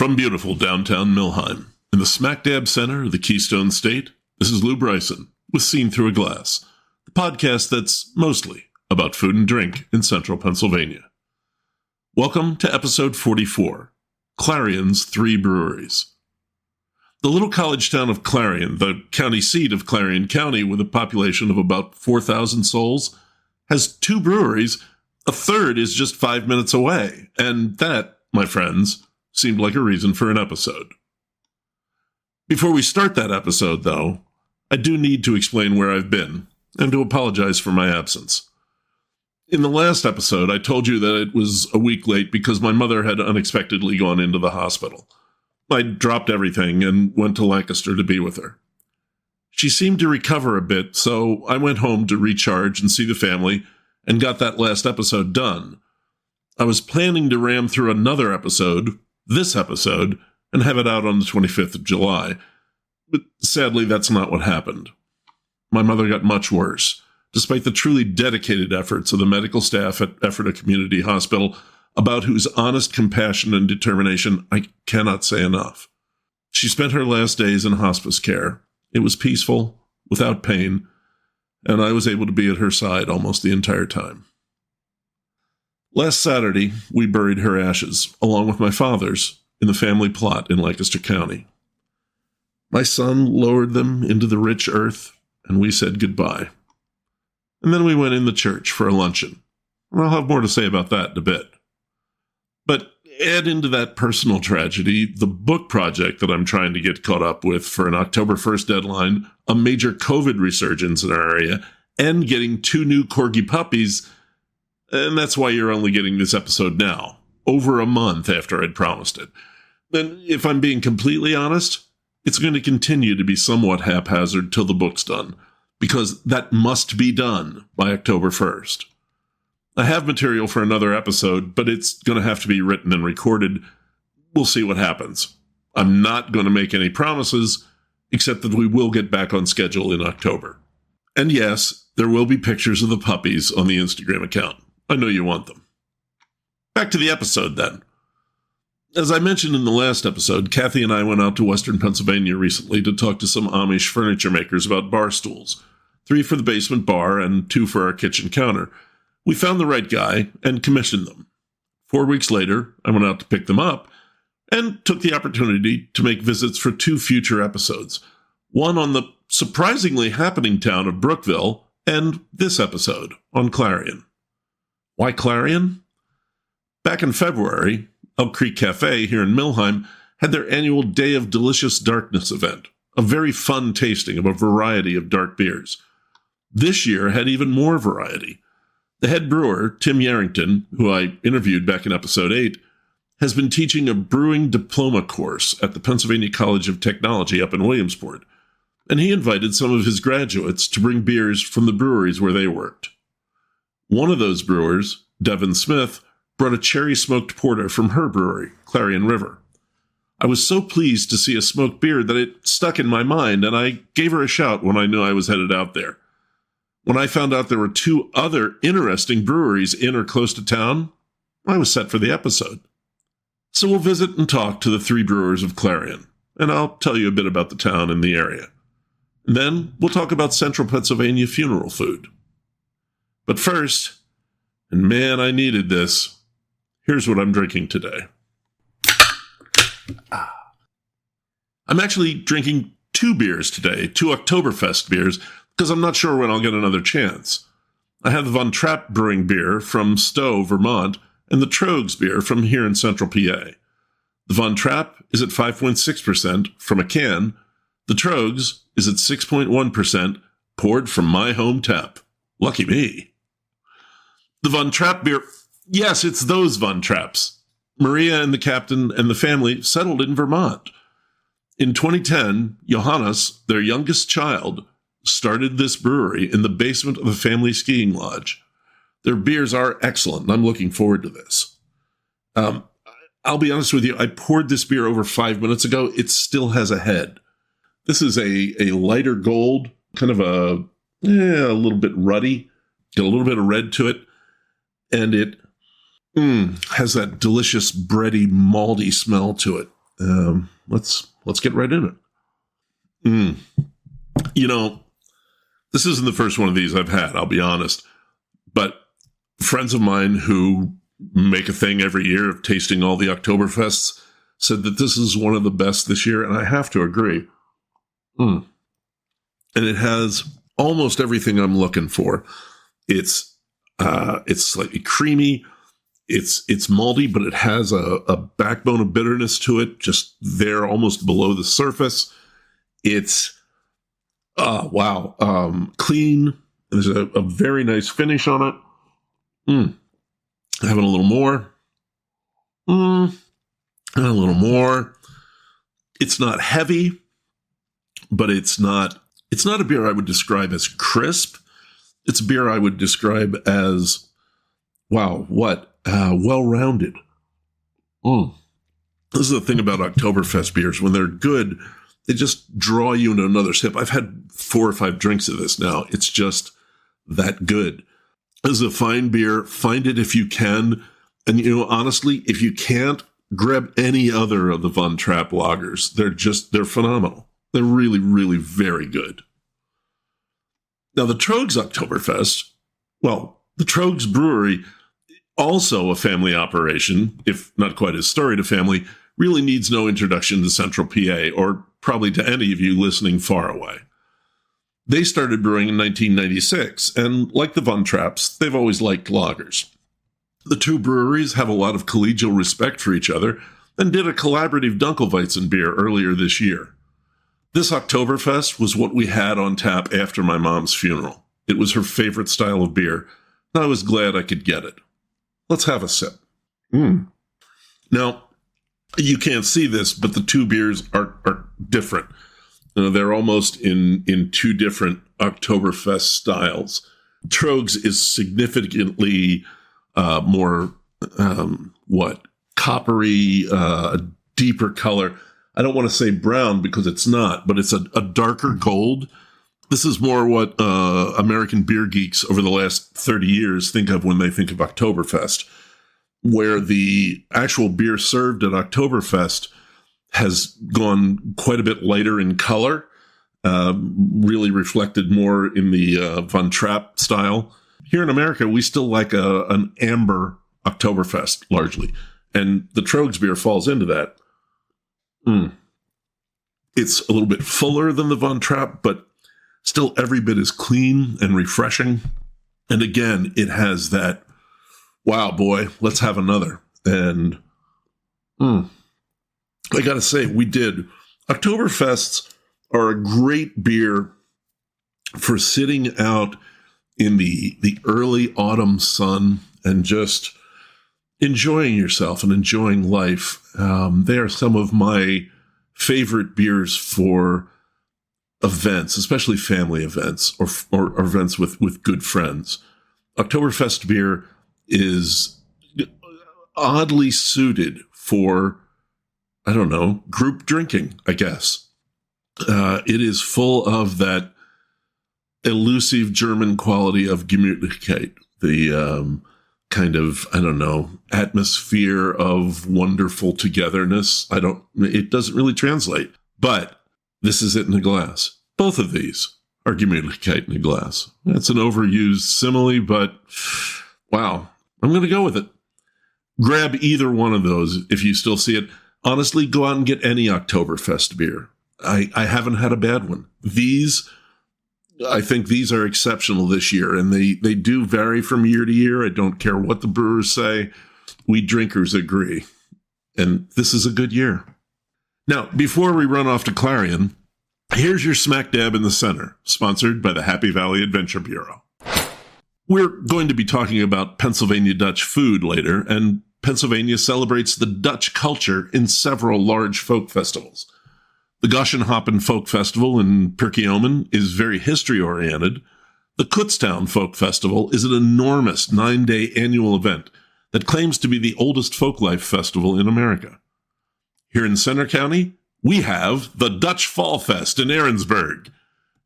From beautiful downtown Millheim, in the smack dab center of the Keystone State, this is Lou Bryson with Seen Through a Glass, the podcast that's mostly about food and drink in central Pennsylvania. Welcome to episode 44, Clarion's 3 Breweries. The little college town of Clarion, the county seat of Clarion County with a population of about 4,000 souls, has 2 breweries. A third is just 5 minutes away, and that, my friends, seemed like a reason for an episode. Before we start that episode, though, I do need to explain where I've been, and to apologize for my absence. In the last episode, I told you that it was a week late because my mother had unexpectedly gone into the hospital. I dropped everything and went to Lancaster to be with her. She seemed to recover a bit, so I went home to recharge and see the family, and got that last episode done. I was planning to ram through another episode, this episode, and have it out on the 25th of July. But sadly, that's not what happened. My mother got much worse, despite the truly dedicated efforts of the medical staff at Ephrata Community Hospital, about whose honest compassion and determination I cannot say enough. She spent her last days in hospice care. It was peaceful, without pain, and I was able to be at her side almost the entire time. Last Saturday, we buried her ashes, along with my father's, in the family plot in Lancaster County. My son lowered them into the rich earth, and we said goodbye. And then we went in the church for a luncheon. And I'll have more to say about that in a bit. But add into that personal tragedy the book project that I'm trying to get caught up with for an October 1st deadline, a major COVID resurgence in our area, and getting 2 new corgi puppies. And that's why you're only getting this episode now, over a month after I'd promised it. And if I'm being completely honest, it's going to continue to be somewhat haphazard till the book's done, because that must be done by October 1st. I have material for another episode, but it's going to have to be written and recorded. We'll see what happens. I'm not going to make any promises, except that we will get back on schedule in October. And yes, there will be pictures of the puppies on the Instagram account. I know you want them. Back to the episode, then. As I mentioned in the last episode, Kathy and I went out to Western Pennsylvania recently to talk to some Amish furniture makers about bar stools. 3 for the basement bar and 2 for our kitchen counter. We found the right guy and commissioned them. 4 weeks later, I went out to pick them up and took the opportunity to make visits for 2 future episodes. One on the surprisingly happening town of Brookville, and this episode on Clarion. Why Clarion? Back in February, Elk Creek Cafe here in Millheim had their annual Day of Delicious Darkness event, a very fun tasting of a variety of dark beers. This year had even more variety. The head brewer, Tim Yarrington, who I interviewed back in episode 8, has been teaching a brewing diploma course at the Pennsylvania College of Technology up in Williamsport, and he invited some of his graduates to bring beers from the breweries where they worked. One of those brewers, Devin Smith, brought a cherry-smoked porter from her brewery, Clarion River. I was so pleased to see a smoked beer that it stuck in my mind, and I gave her a shout when I knew I was headed out there. When I found out there were 2 other interesting breweries in or close to town, I was set for the episode. So we'll visit and talk to the 3 brewers of Clarion, and I'll tell you a bit about the town and the area. And then we'll talk about central Pennsylvania funeral food. But first, and man, I needed this, here's what I'm drinking today. I'm actually drinking 2 beers today, 2 Oktoberfest beers, because I'm not sure when I'll get another chance. I have the Von Trapp Brewing beer from Stowe, Vermont, and the Tröegs beer from here in central PA. The Von Trapp is at 5.6% from a can. The Tröegs is at 6.1%, poured from my home tap. Lucky me. The Von Trapp beer, yes, it's those Von Trapps. Maria and the captain and the family settled in Vermont. In 2010, Johannes, their youngest child, started this brewery in the basement of a family skiing lodge. Their beers are excellent, and I'm looking forward to this. I'll be honest with you, I poured this beer over 5 minutes ago. It still has a head. This is a lighter gold, kind of a little bit ruddy, got a little bit of red to it, and it has that delicious bready, malty smell to it. let's get right in it. You know, this isn't the first one of these I've had, I'll be honest. But friends of mine who make a thing every year of tasting all the Oktoberfests said that this is one of the best this year, and I have to agree. And it has almost everything I'm looking for. It's slightly creamy. It's malty, but it has a backbone of bitterness to it, just there almost below the surface. It's clean. There's a very nice finish on it. Having a little more. A little more. It's not heavy, but it's not a beer I would describe as crisp. It's a beer I would describe as, well-rounded. This is the thing about Oktoberfest beers. When they're good, they just draw you into another sip. I've had 4 or 5 drinks of this now. It's just that good. This is a fine beer. Find it if you can. And, honestly, if you can't, grab any other of the Von Trapp lagers. They're phenomenal. They're really, really very good. Now, the Tröegs Oktoberfest, the Tröegs Brewery, also a family operation, if not quite as storied a family, really needs no introduction to Central PA, or probably to any of you listening far away. They started brewing in 1996, and like the Von Trapps, they've always liked lagers. The two breweries have a lot of collegial respect for each other and did a collaborative Dunkelweizen beer earlier this year. This Oktoberfest was what we had on tap after my mom's funeral. It was her favorite style of beer, and I was glad I could get it. Let's have a sip. Now, you can't see this, but the two beers are different. They're almost in two different Oktoberfest styles. Tröegs is significantly more, coppery, deeper color. I don't want to say brown because it's not, but it's a darker gold. This is more what American beer geeks over the last 30 years think of when they think of Oktoberfest, where the actual beer served at Oktoberfest has gone quite a bit lighter in color, really reflected more in the Von Trapp style. Here in America, we still like an amber Oktoberfest, largely. And the Tröegs beer falls into that. It's a little bit fuller than the Von Trapp, but still every bit as clean and refreshing. And again, it has that, wow, boy, let's have another. And I gotta say, we did. Oktoberfests are a great beer for sitting out in the early autumn sun and just enjoying yourself and enjoying life. They are some of my favorite beers for events, especially family events or events with good friends. Oktoberfest beer is oddly suited for, I don't know, group drinking, I guess. It is full of that elusive German quality of Gemütlichkeit, the kind of, I don't know, atmosphere of wonderful togetherness. It doesn't really translate, but this is it in a glass. Both of these are Gemütlichkeit in a glass. That's an overused simile, but wow, I'm going to go with it. Grab either one of those if you still see it. Honestly, go out and get any Oktoberfest beer. I haven't had a bad one. I think these are exceptional this year, and they do vary from year to year. I don't care what the brewers say. We drinkers agree. And this is a good year. Now, before we run off to Clarion, here's your smack dab in the center, sponsored by the Happy Valley Adventure Bureau. We're going to be talking about Pennsylvania Dutch food later, and Pennsylvania celebrates the Dutch culture in several large folk festivals. The Gossenhappen Folk Festival in Perkiomen is very history-oriented. The Kutztown Folk Festival is an enormous 9-day annual event that claims to be the oldest folklife festival in America. Here in Center County, we have the Dutch Fall Fest in Aaronsburg.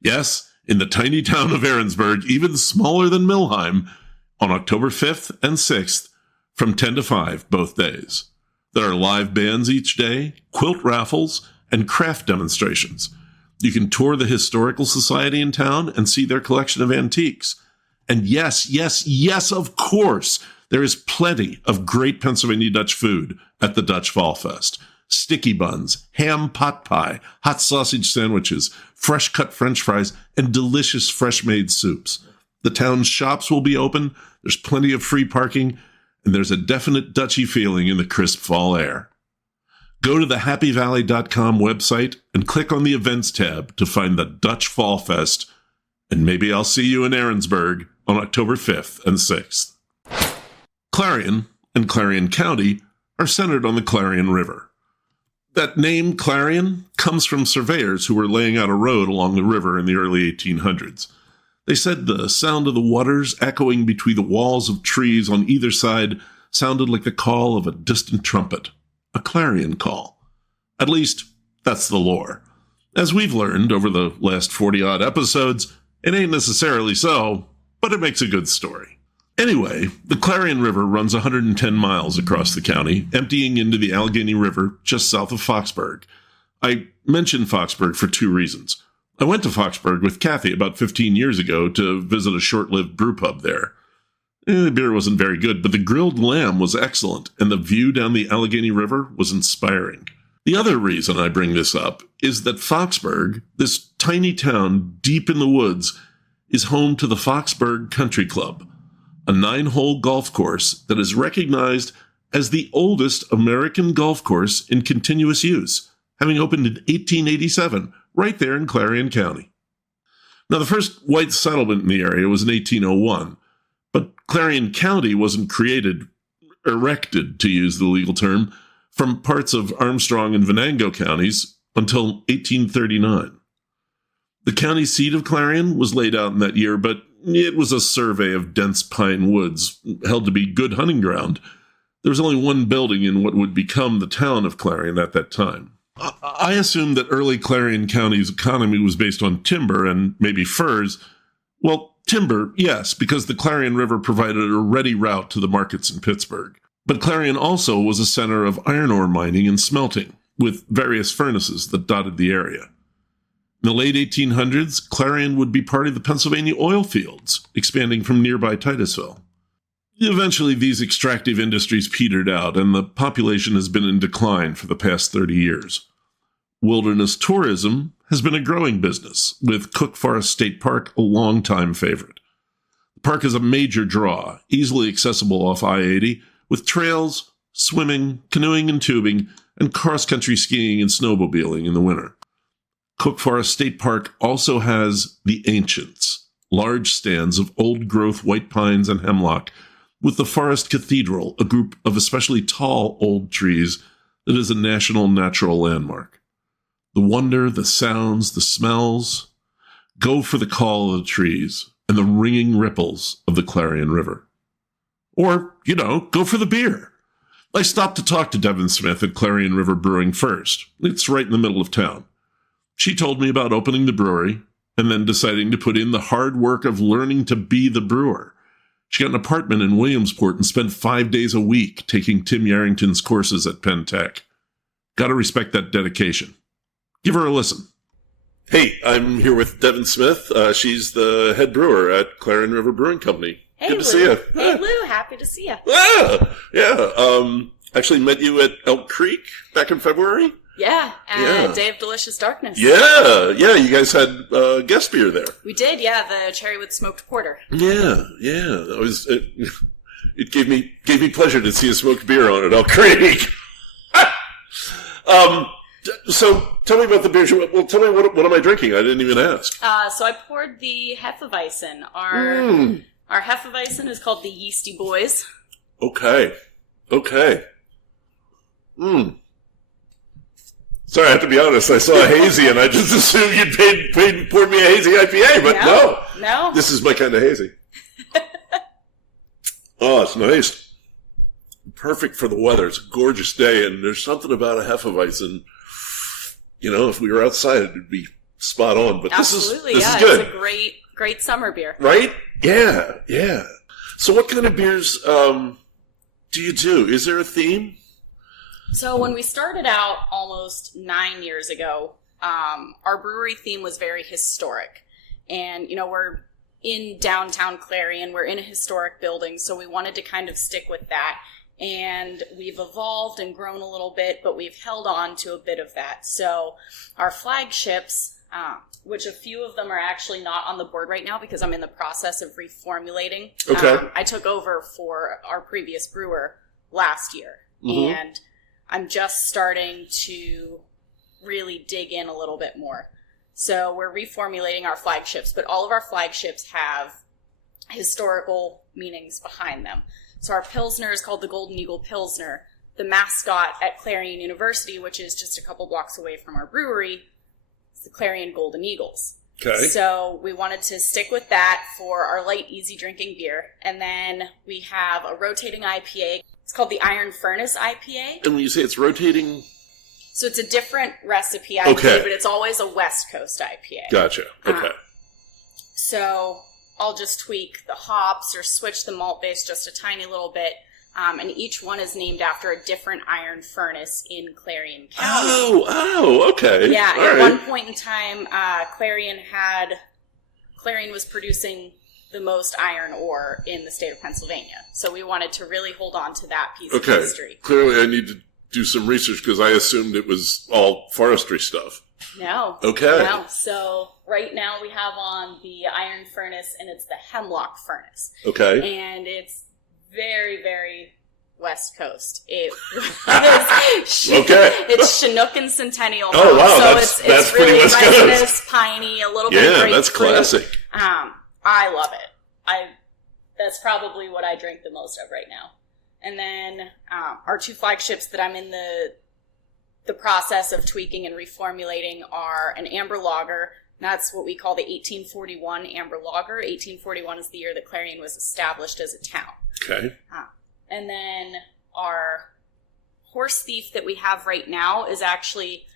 Yes, in the tiny town of Aaronsburg, even smaller than Milheim, on October 5th and 6th from 10 to 5 both days. There are live bands each day, quilt raffles, and craft demonstrations. You can tour the Historical Society in town and see their collection of antiques. And yes, of course, there is plenty of great Pennsylvania Dutch food at the Dutch Fall Fest. Sticky buns, ham pot pie, hot sausage sandwiches, fresh cut French fries, and delicious fresh-made soups. The town's shops will be open, there's plenty of free parking, and there's a definite Dutchy feeling in the crisp fall air. Go to the happyvalley.com website and click on the events tab to find the Dutch Fall Fest, and maybe I'll see you in Aaronsburg on October 5th and 6th. Clarion and Clarion County are centered on the Clarion River. That name, Clarion, comes from surveyors who were laying out a road along the river in the early 1800s. They said the sound of the waters echoing between the walls of trees on either side sounded like the call of a distant trumpet, a clarion call. At least, that's the lore. As we've learned over the last 40-odd episodes, it ain't necessarily so, but it makes a good story. Anyway, the Clarion River runs 110 miles across the county, emptying into the Allegheny River just south of Foxburg. I mention Foxburg for two reasons. I went to Foxburg with Kathy about 15 years ago to visit a short-lived brew pub there. The beer wasn't very good, but the grilled lamb was excellent, and the view down the Allegheny River was inspiring. The other reason I bring this up is that Foxburg, this tiny town deep in the woods, is home to the Foxburg Country Club, a 9-hole golf course that is recognized as the oldest American golf course in continuous use, having opened in 1887, right there in Clarion County. Now, the first white settlement in the area was in 1801, but Clarion County wasn't erected, to use the legal term, from parts of Armstrong and Venango counties until 1839. The county seat of Clarion was laid out in that year, but it was a survey of dense pine woods, held to be good hunting ground. There was only one building in what would become the town of Clarion at that time. I assumed that early Clarion County's economy was based on timber and maybe furs. Well, timber, yes, because the Clarion River provided a ready route to the markets in Pittsburgh. But Clarion also was a center of iron ore mining and smelting, with various furnaces that dotted the area. In the late 1800s, Clarion would be part of the Pennsylvania oil fields, expanding from nearby Titusville. Eventually, these extractive industries petered out, and the population has been in decline for the past 30 years. Wilderness tourism has been a growing business, with Cook Forest State Park a longtime favorite. The park is a major draw, easily accessible off I-80, with trails, swimming, canoeing and tubing, and cross-country skiing and snowmobiling in the winter. Cook Forest State Park also has the Ancients, large stands of old-growth white pines and hemlock, with the Forest Cathedral, a group of especially tall old trees that is a national natural landmark. The wonder, the sounds, the smells, go for the call of the trees and the ringing ripples of the Clarion River. Or, go for the beer. I stopped to talk to Devin Smith at Clarion River Brewing first. It's right in the middle of town. She told me about opening the brewery and then deciding to put in the hard work of learning to be the brewer. She got an apartment in Williamsport and spent 5 days a week taking Tim Yarrington's courses at Penn Tech. Gotta respect that dedication. Give her a listen. Hey, I'm here with Devin Smith. She's the head brewer at Clarion River Brewing Company. Hey, Good Lou. to see you. Hey, Lou. Happy to see you. Yeah. Actually met you at Elk Creek back in February. Yeah, Day of Delicious Darkness. Yeah. You guest beer there. We did, the cherry with smoked porter. Yeah. It gave me pleasure to see a smoked beer on at Elk Creek. So tell me about the beers. Well, tell me what am I drinking? I didn't even ask. So I poured the Hefeweizen. Our Hefeweizen is called the Yeasty Boys. Okay. Sorry, I have to be honest. I saw a hazy, and I just assumed you'd poured me a hazy IPA, but no. This is my kind of hazy. Oh, it's nice. Perfect for the weather. It's a gorgeous day, and there's something about a Hefeweizen. If we were outside, it'd be spot on. But Absolutely, this is good. It's a great summer beer. Right? Yeah. So what kind of beers do you do? Is there a theme? So when we started out almost 9 years ago, our brewery theme was very historic. And, we're in downtown Clarion. We're in a historic building, so we wanted to kind of stick with that. And we've evolved and grown a little bit, but we've held on to a bit of that. So our flagships, which a few of them are actually not on the board right now because I'm in the process of reformulating. Okay. I took over for our previous brewer last year, and I'm just starting to really dig in a little bit more. So we're reformulating our flagships, but all of our flagships have historical meanings behind them. So our Pilsner is called the Golden Eagle Pilsner. The mascot at Clarion University, which is just a couple blocks away from our brewery, is the Clarion Golden Eagles. Okay. So we wanted to stick with that for our light, easy drinking beer. And then we have a rotating IPA. It's called the Iron Furnace IPA. And when you say it's rotating... So it's a different recipe IPA, but it's always a West Coast IPA. Gotcha. Okay. So I'll just tweak the hops or switch the malt base just a tiny little bit. And each one is named after a different iron furnace in Clarion County. Oh, okay. Yeah, All at right. one point in time, Clarion was producing the most iron ore in the state of Pennsylvania. So we wanted to really hold on to that piece of history. Clearly I need to do some research because I assumed it was all forestry stuff. No. Okay. No. So right now we have on the iron furnace, and it's the hemlock furnace. Okay. And it's very, very West Coast. It Okay. It's Chinook and Centennial. Oh, wow. So That's it's really pretty West Coast. resinous, piney, a little bit of grapefruit. Yeah, that's classic. I love it. That's probably what I drink the most of right now. And then our two flagships that I'm in the process of tweaking and reformulating are an amber lager. That's what we call the 1841 amber lager. 1841 is the year that Clarion was established as a town. Okay. And then our horse thief that we have right now is actually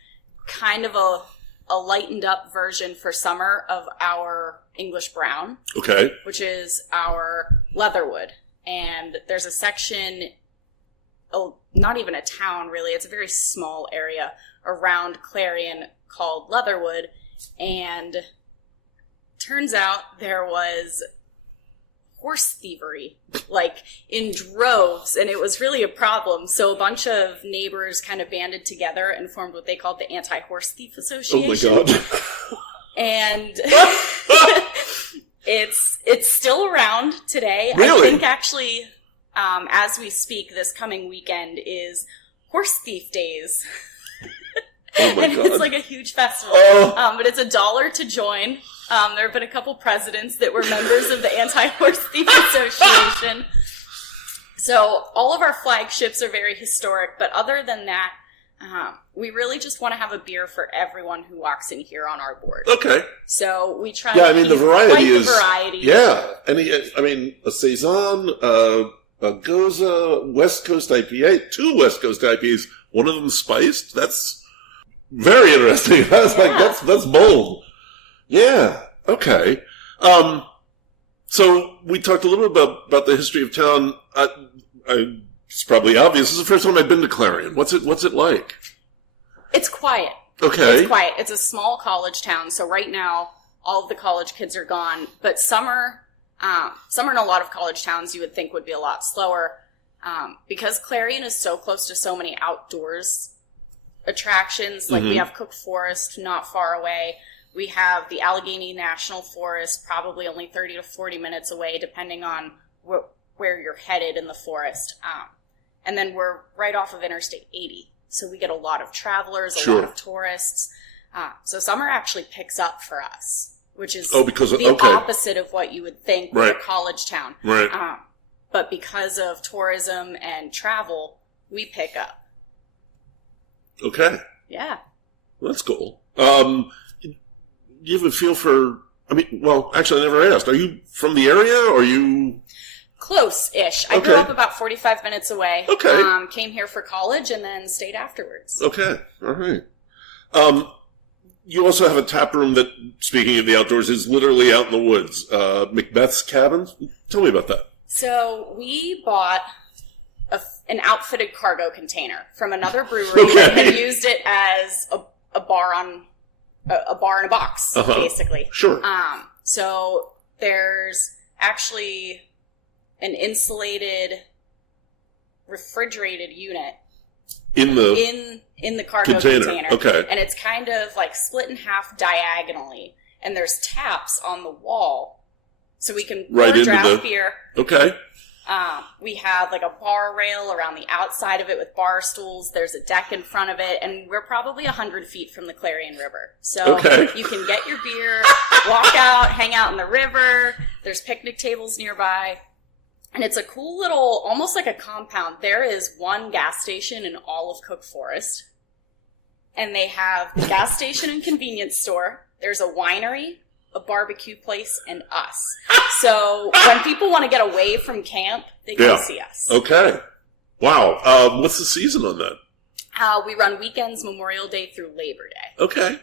kind of a lightened up version for summer of our English brown. Okay. Which is our Leatherwood. And there's a section, not even a town really, it's a very small area around Clarion called Leatherwood. And turns out there was horse thievery, like in droves, and it was really a problem. So a bunch of neighbors kind of banded together and formed what they called the Anti-Horse Thief Association. Oh my God. And it's still around today. Really? I think actually, as we speak, this coming weekend is Horse Thief Days. Oh my and God. it's like a huge festival. Oh. But it's $1 to join. There have been a couple presidents that were members of the Anti-Horse Thief Association. So all of our flagships are very historic, but other than that, we really just want to have a beer for everyone who walks in here on our board. Okay. So we try. Yeah, to I mean keep the variety quite is the variety. Yeah, a saison, a Goza, West Coast IPA, 2 West Coast IPAs, one of them spiced. That's very interesting. I was like, that's bold. Yeah. Okay. So we talked a little bit about the history of town. It's probably obvious. This is the first time I've been to Clarion. What's it like? It's quiet. Okay. It's quiet. It's a small college town, so right now all of the college kids are gone. But summer in a lot of college towns you would think would be a lot slower. Because Clarion is so close to so many outdoors attractions, like we have Cook Forest not far away. We have the Allegheny National Forest, probably only 30 to 40 minutes away, depending on where you're headed in the forest. And then we're right off of Interstate 80. So we get a lot of travelers, a lot of tourists. So summer actually picks up for us, which is the opposite of what you would think with a college town. Right. But because of tourism and travel, we pick up. Okay. Yeah. Well, that's cool. Do you have a feel for, actually I never asked. Are you from the area or are you... Close-ish. I grew up about 45 minutes away. Okay. Came here for college and then stayed afterwards. Okay. All right. You also have a tap room that, speaking of the outdoors, is literally out in the woods. Macbeth's Cabin? Tell me about that. So we bought an outfitted cargo container from another brewery that had used it as a bar in a box, basically. Sure. So there's actually an insulated, refrigerated unit in the cargo container. Okay. And it's kind of like split in half diagonally. And there's taps on the wall so we can pour draft beer. Okay. We have like a bar rail around the outside of it with bar stools. There's a deck in front of it, and we're probably 100 feet from the Clarion River. So you can get your beer, walk out, hang out in the river. There's picnic tables nearby. And it's a cool little, almost like a compound. There is one gas station in all of Cook Forest. And they have the gas station and convenience store. There's a winery, a barbecue place, and us. So when people want to get away from camp, they can see us. Okay. Wow. What's the season on that? We run weekends, Memorial Day through Labor Day. Okay.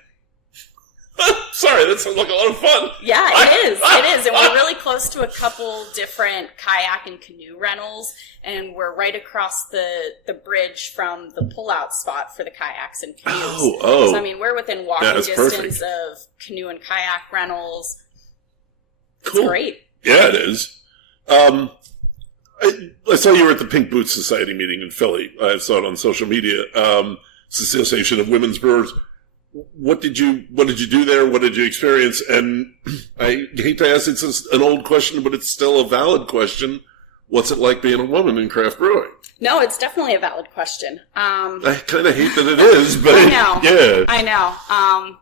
Sorry, that sounds like a lot of fun. Yeah, it is. It is. And we're really close to a couple different kayak and canoe rentals. And we're right across the bridge from the pullout spot for the kayaks and canoes. Oh. So, I mean, we're within walking distance perfect. of canoe and kayak rentals. Cool. It's great. Yeah, it is. I saw you were at the Pink Boots Society meeting in Philly. I saw it on social media. It's the Association of Women's Brewers. What did you do there? What did you experience? And I hate to ask, it's an old question, but it's still a valid question. What's it like being a woman in craft brewing? No, it's definitely a valid question. I kind of hate that it is, but I know. Yeah. I know.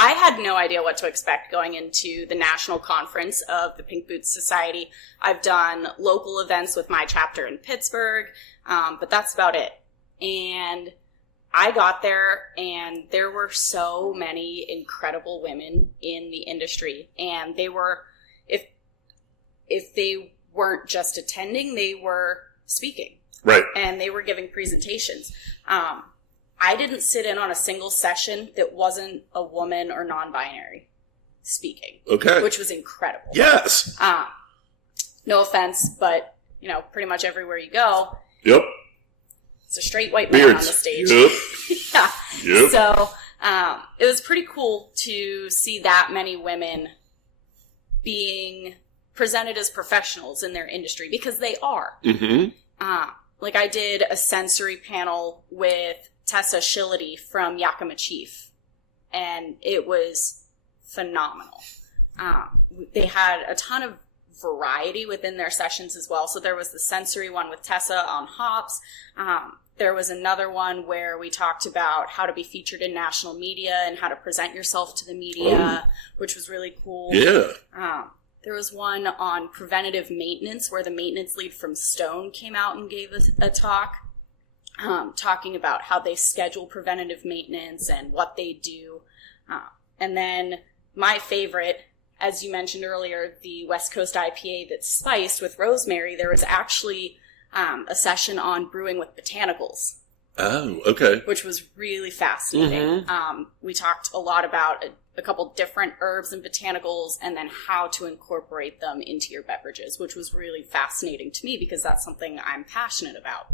I had no idea what to expect going into the national conference of the Pink Boots Society. I've done local events with my chapter in Pittsburgh, but that's about it. And I got there, and there were so many incredible women in the industry, and they were, if they weren't just attending, they were speaking. Right. And they were giving presentations. I didn't sit in on a single session that wasn't a woman or non-binary speaking. Okay. Which was incredible. Yes. No offense, but, pretty much everywhere you go. Yep. It's a straight white man on the stage. Yep. Yeah. Yep. So, it was pretty cool to see that many women being presented as professionals in their industry, because they are. Mm-hmm. Like I did a sensory panel with Tessa Shillity from Yakima Chief, and it was phenomenal. They had a ton of variety within their sessions as well. So there was the sensory one with Tessa on hops. There was another one where we talked about how to be featured in national media and how to present yourself to the media, which was really cool. Yeah. There was one on preventative maintenance where the maintenance lead from Stone came out and gave a talk, talking about how they schedule preventative maintenance and what they do. And then my favorite, as you mentioned earlier, the West Coast IPA that's spiced with rosemary, there was actually a session on brewing with botanicals. Oh, okay. Which was really fascinating. Mm-hmm. We talked a lot about a couple different herbs and botanicals and then how to incorporate them into your beverages, which was really fascinating to me because that's something I'm passionate about.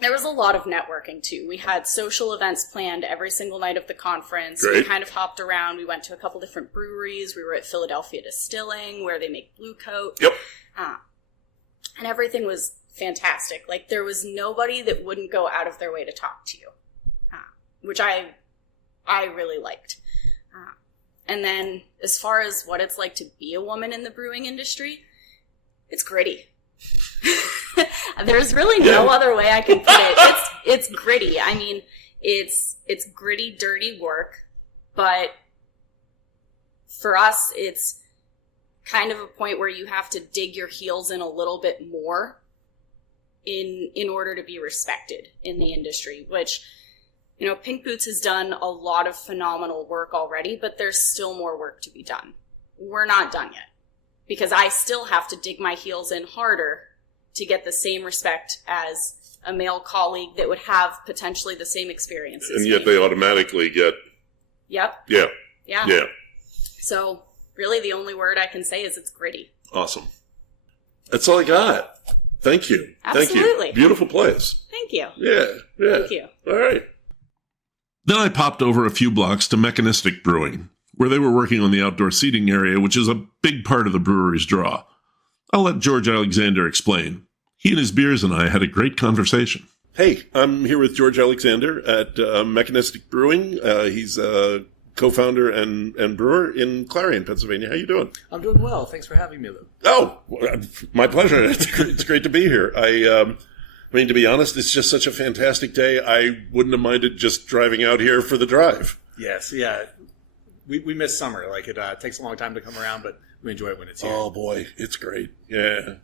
There was a lot of networking, too. We had social events planned every single night of the conference. Great. We kind of hopped around. We went to a couple different breweries. We were at Philadelphia Distilling, where they make Blue Coat. Yep. And everything was fantastic. Like, there was nobody that wouldn't go out of their way to talk to you, which I really liked. And then, as far as what it's like to be a woman in the brewing industry, it's gritty. There's really no other way I can put it. It's gritty. I mean, it's gritty, dirty work, but for us, it's kind of a point where you have to dig your heels in a little bit more in order to be respected in the industry, which, Pink Boots has done a lot of phenomenal work already, but there's still more work to be done. We're not done yet, because I still have to dig my heels in harder to get the same respect as a male colleague that would have potentially the same experiences. And yet they automatically get... Yep. Yeah. Yeah. Yeah. So, really the only word I can say is it's gritty. Awesome. That's all I got. Thank you. Absolutely. Thank you. Beautiful place. Thank you. Yeah. Thank you. All right. Then I popped over a few blocks to Mechanistic Brewing, where they were working on the outdoor seating area, which is a big part of the brewery's draw. I'll let George Alexander explain. He and his beers and I had a great conversation. Hey, I'm here with George Alexander at Mechanistic Brewing. He's a co-founder and brewer in Clarion, Pennsylvania. How you doing? I'm doing well. Thanks for having me, Lou. Oh, my pleasure. It's great to be here. I mean, to be honest, it's just such a fantastic day. I wouldn't have minded just driving out here for the drive. Yes, yeah. We miss summer. Like, it takes a long time to come around, but we enjoy it when it's here. Oh, boy, it's great. Yeah.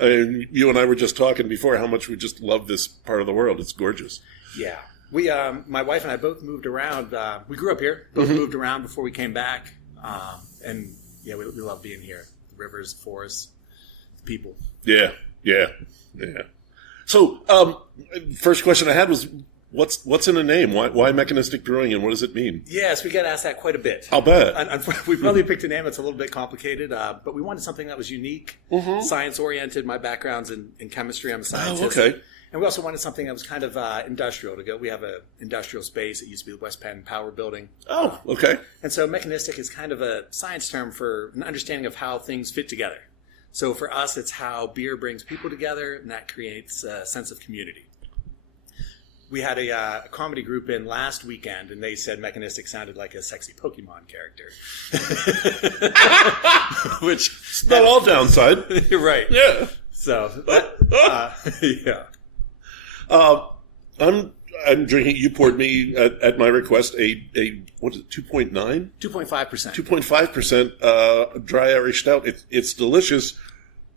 I mean, you and I were just talking before how much we just love this part of the world. It's gorgeous. Yeah. We, my wife and I both moved around. We grew up here, both moved around before we came back. And, yeah, we love being here. The rivers, the forests, the people. Yeah. So, first question I had was, what's in a name? Why Mechanistic Brewing, and what does it mean? Yes, we get asked that quite a bit. I'll bet. We probably picked a name that's a little bit complicated, but we wanted something that was unique, science-oriented. My background's in chemistry. I'm a scientist. Oh, okay. And we also wanted something that was kind of industrial to go. We have an industrial space. It used to be the West Penn Power Building. Oh, okay. And so mechanistic is kind of a science term for an understanding of how things fit together. So for us, it's how beer brings people together, and that creates a sense of community. We had a comedy group in last weekend, and they said Mechanistic sounded like a sexy Pokemon character. Which it's not all downside. You're right. Yeah. So, yeah. I'm drinking. You poured me at my request a what is it, 2.9? 2.5%. 2.5% dry Irish stout. It's delicious.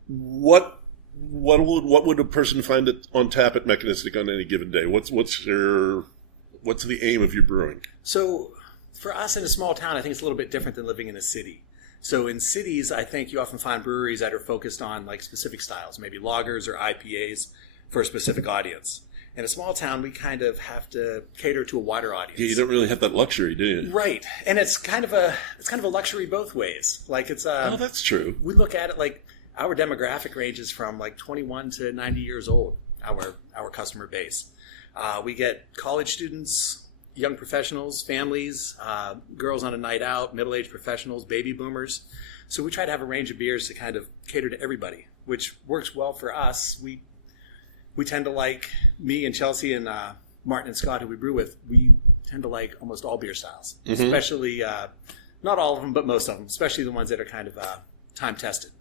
What would a person find it on tap at Mechanistic on any given day? What's the aim of your brewing? So for us in a small town, I think it's a little bit different than living in a city. So in cities, I think you often find breweries that are focused on like specific styles, maybe lagers or IPAs for a specific audience. In a small town, we kind of have to cater to a wider audience. Yeah, you don't really have that luxury, do you? Right, and it's kind of a luxury both ways. Like it's oh, that's true. We look at it like our demographic ranges from like 21 to 90 years old. Our customer base. We get college students, young professionals, families, girls on a night out, middle-aged professionals, baby boomers. So we try to have a range of beers to kind of cater to everybody, which works well for us. We tend to like, me and Chelsea and Martin and Scott, who we brew with, we tend to like almost all beer styles, especially, not all of them, but most of them, especially the ones that are kind of time-tested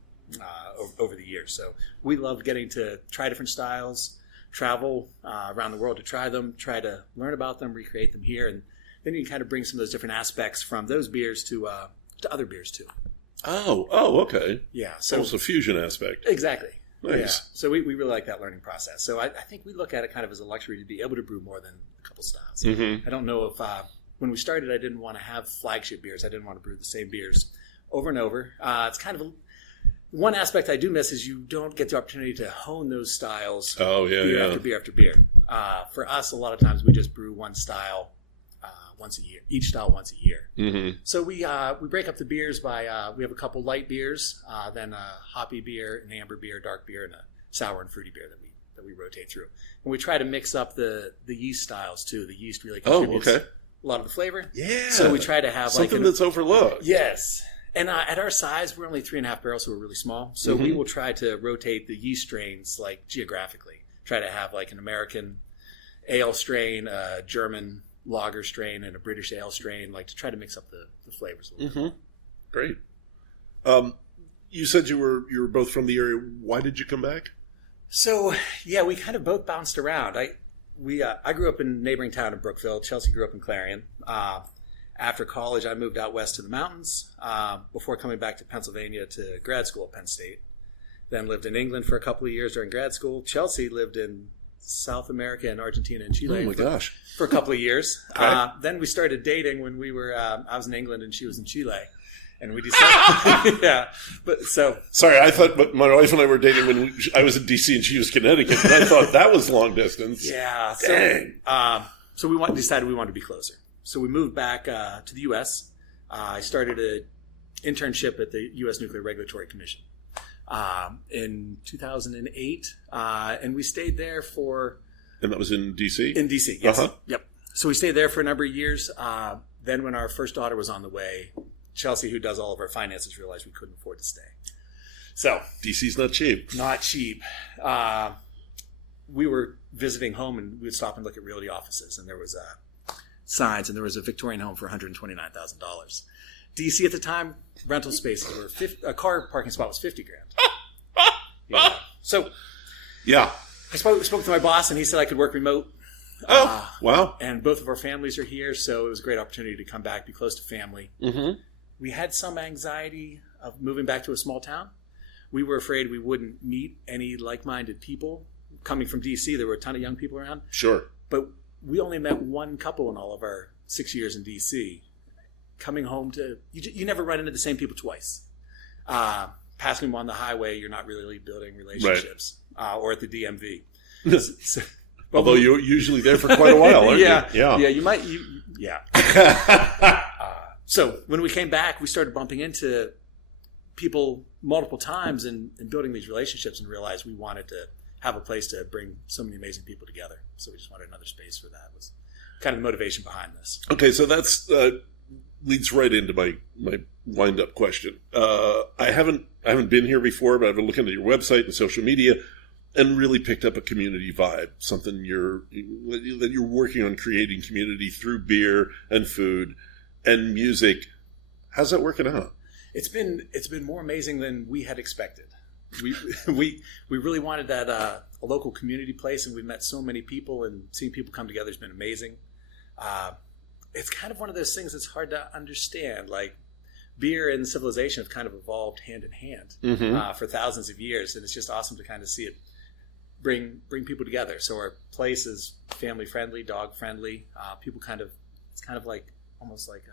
over the years. So we love getting to try different styles, travel around the world to try them, try to learn about them, recreate them here, and then you can kind of bring some of those different aspects from those beers to other beers too. Oh, okay. Yeah. So almost a fusion aspect. Exactly. Nice. Yeah. So we really like that learning process. So I think we look at it kind of as a luxury to be able to brew more than a couple styles. I don't know if when we started, I didn't want to have flagship beers. I didn't want to brew the same beers over and over. It's kind of one aspect I do miss is you don't get the opportunity to hone those styles. Oh, yeah, beer after beer after beer. For us, a lot of times we just brew one style once a year, each style once a year. So we break up the beers by we have a couple light beers, then a hoppy beer, an amber beer, dark beer, and a sour and fruity beer that we rotate through. And we try to mix up the yeast styles too. The yeast really contributes a lot of the flavor. Yeah. So we try to have something that's overlooked. Yes. And at our size, we're only 3.5 barrels, so we're really small. So we will try to rotate the yeast strains like geographically. Try to have like an American ale strain, a German lager strain, and a British ale strain, like to try to mix up the flavors a little bit. Great. You said you were both from the area. Why did you come back? So yeah, we kind of both bounced around. I grew up in a neighboring town of Brookville. Chelsea grew up in Clarion. After college, I moved out west to the mountains before coming back to Pennsylvania to grad school at Penn State. Then lived in England for a couple of years during grad school. Chelsea lived in South America and Argentina and Chile. Oh my gosh! For a couple of years. Okay. Then we started dating when we were. I was in England and she was in Chile, and we decided. Yeah, but so sorry, I thought my wife and I were dating when I was in DC and she was Connecticut, and I thought that was long distance. Yeah, dang. So we decided we wanted to be closer. So we moved back to the U.S. I started an internship at the U.S. Nuclear Regulatory Commission. in 2008, and we stayed there for... And that was in D.C.? In D.C., yes. Uh-huh. Yep. So we stayed there for a number of years. Then when our first daughter was on the way, Chelsea, who does all of our finances, realized we couldn't afford to stay. So D.C.'s not cheap. Not cheap. We were visiting home, and we would stop and look at realty offices, and there was signs, and there was a Victorian home for $129,000. DC at the time, rental spaces were a car parking spot was $50,000. Yeah. So, yeah, I spoke to my boss, and he said I could work remote. Wow! And both of our families are here, so it was a great opportunity to come back, be close to family. Mm-hmm. We had some anxiety of moving back to a small town. We were afraid we wouldn't meet any like-minded people. Coming from DC, there were a ton of young people around. Sure. But we only met one couple in all of our 6 years in DC. Coming home to... You never run into the same people twice. Passing them on the highway, you're not really building relationships. Right. Or at the DMV. So, although you're usually there for quite a while, aren't you? Yeah, you might... Yeah. So when we came back, we started bumping into people multiple times and building these relationships, and realized we wanted to have a place to bring so many amazing people together. So we just wanted another space for that. Was kind of the motivation behind this. Okay, so that's leads right into my wind-up question. I haven't been here before, but I've been looking at your website and social media, and really picked up a community vibe. Something that you're working on creating community through beer and food and music. How's that working out? It's been more amazing than we had expected. We really wanted that a local community place, and we've met so many people, and seeing people come together has been amazing. It's kind of one of those things that's hard to understand. Like, beer and civilization have kind of evolved hand in hand for thousands of years, and it's just awesome to kind of see it bring people together. So our place is family friendly, dog friendly. People it's kind of like almost like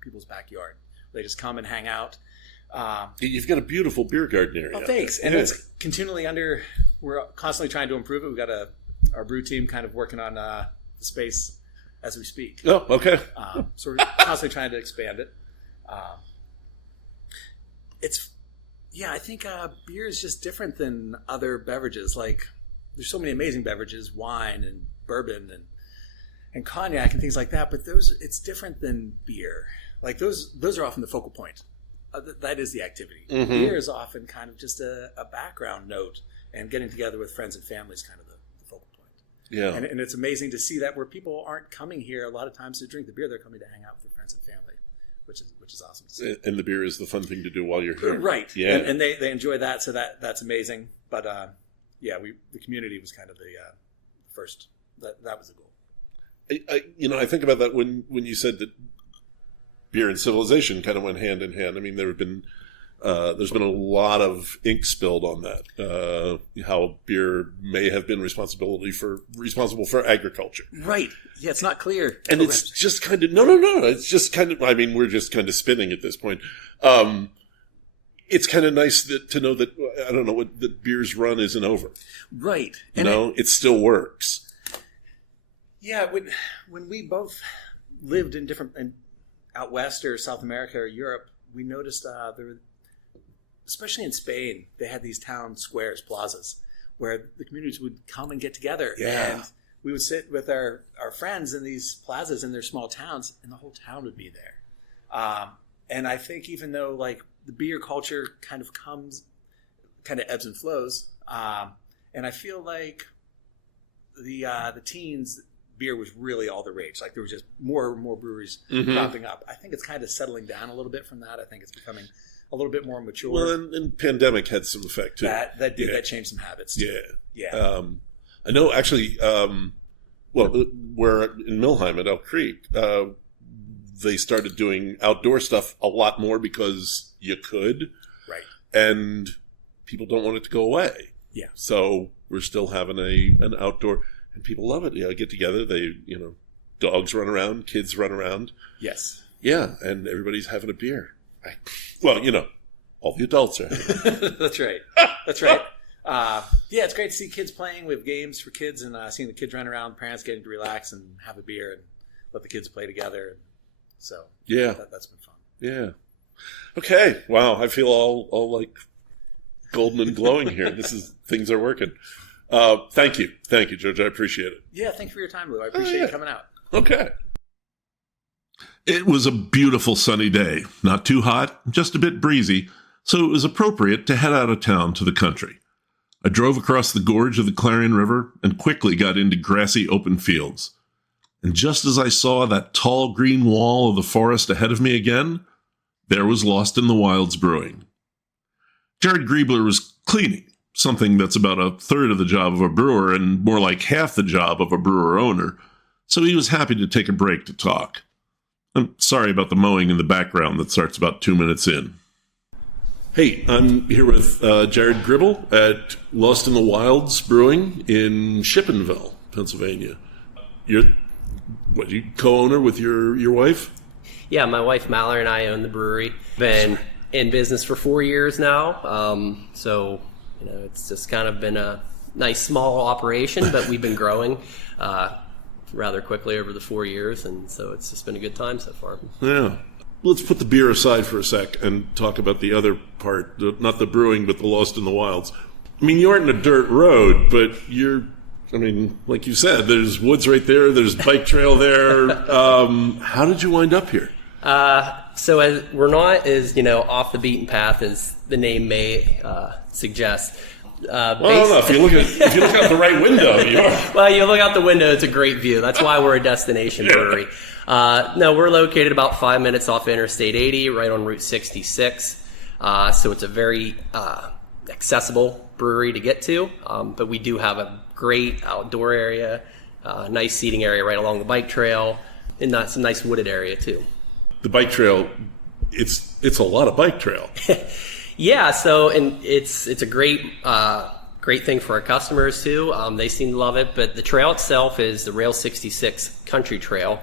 people's backyard. They just come and hang out. You've got a beautiful beer garden area. Oh, thanks. And it's continually we're constantly trying to improve it. We've got our brew team kind of working on the space as we speak. Oh, okay. So we're constantly trying to expand it. I think beer is just different than other beverages. Like, there's so many amazing beverages, wine and bourbon and cognac and things like that, but it's different than beer. Like, those are often the focal point. That is the activity. Mm-hmm. Beer is often kind of just a background note, and getting together with friends and family is kind of the focal point. Yeah. And it's amazing to see that where people aren't coming here a lot of times to drink the beer, they're coming to hang out with their friends and family, which is awesome to see. And the beer is the fun thing to do while you're here. Right. Yeah. And they enjoy that, so that's amazing. But the community was kind of the first, that was the goal. I think about that when you said that beer and civilization kind of went hand in hand. I mean, there's been a lot of ink spilled on that. How beer may have been responsible for agriculture. Right. Yeah, it's not clear. And it's just kind of no. It's just kind of. I mean, we're just kind of spinning at this point. It's kind of nice to know that that beer's run isn't over. Right. It still works. Yeah. When we both lived in different. Out west or South America or Europe, we noticed there were, especially in Spain, they had these town squares, plazas, where the communities would come and get together. Yeah. And we would sit with our friends in these plazas in their small towns, and the whole town would be there. And I think even though, like, the beer culture kind of ebbs and flows, and I feel like the teens, beer was really all the rage. Like, there was just more and more breweries popping up. I think it's kind of settling down a little bit from that. I think it's becoming a little bit more mature. Well, and pandemic had some effect too. That changed some habits too. Yeah. I know actually. We're in Milheim at Elk Creek. They started doing outdoor stuff a lot more because you could, right? And people don't want it to go away. Yeah. So we're still having an outdoor. And people love it. Get together. They, dogs run around, kids run around. Yes. Yeah, and everybody's having a beer. All the adults are having That's right. That's right. It's great to see kids playing. We have games for kids, and seeing the kids run around, parents getting to relax and have a beer and let the kids play together. So, yeah. That's been fun. Yeah. Okay. Wow. I feel all like golden and glowing here. Things are working. Thank you, George. I appreciate it. Yeah, thanks for your time, Lou. I appreciate you coming out. Okay. It was a beautiful sunny day, not too hot, just a bit breezy, so it was appropriate to head out of town to the country. I drove across the gorge of the Clarion River and quickly got into grassy open fields. And just as I saw that tall green wall of the forest ahead of me again, there was Lost in the Wilds Brewing. Jared Griebler was cleaning, something that's about a third of the job of a brewer and more like half the job of a brewer-owner, so he was happy to take a break to talk. I'm sorry about the mowing in the background that starts about 2 minutes in. Hey, I'm here with Jared Gribble at Lost in the Wilds Brewing in Shippenville, Pennsylvania. You're you co-owner with your wife? Yeah, my wife Mallory and I own the brewery. Been in business for 4 years now. So, it's just kind of been a nice small operation, but we've been growing rather quickly over the 4 years, and so it's just been a good time so far. Yeah. Let's put the beer aside for a sec and talk about the other part, not the brewing, but the Lost in the Wilds. I mean, you aren't in a dirt road, but like you said, there's woods right there, there's bike trail there. How did you wind up here? So as we're not as, off the beaten path as the name may suggest. Well, if you look out the right window, you are. Well, you look out the window, it's a great view. That's why we're a destination brewery. No, we're located about 5 minutes off Interstate 80, right on Route 66. So it's a very accessible brewery to get to. But we do have a great outdoor area, nice seating area right along the bike trail, and some nice wooded area too. The bike trail, it's a lot of bike trail. Yeah, so and it's a great thing for our customers too. They seem to love it. But the trail itself is the Rail 66 Country Trail.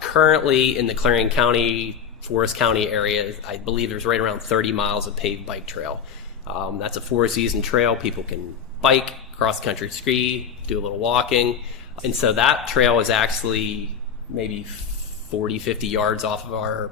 Currently in the Clarion County, Forest County area, I believe there's right around 30 miles of paved bike trail. That's a 4-season trail. People can bike, cross-country ski, do a little walking. And so that trail is actually maybe 40, 50 yards off of our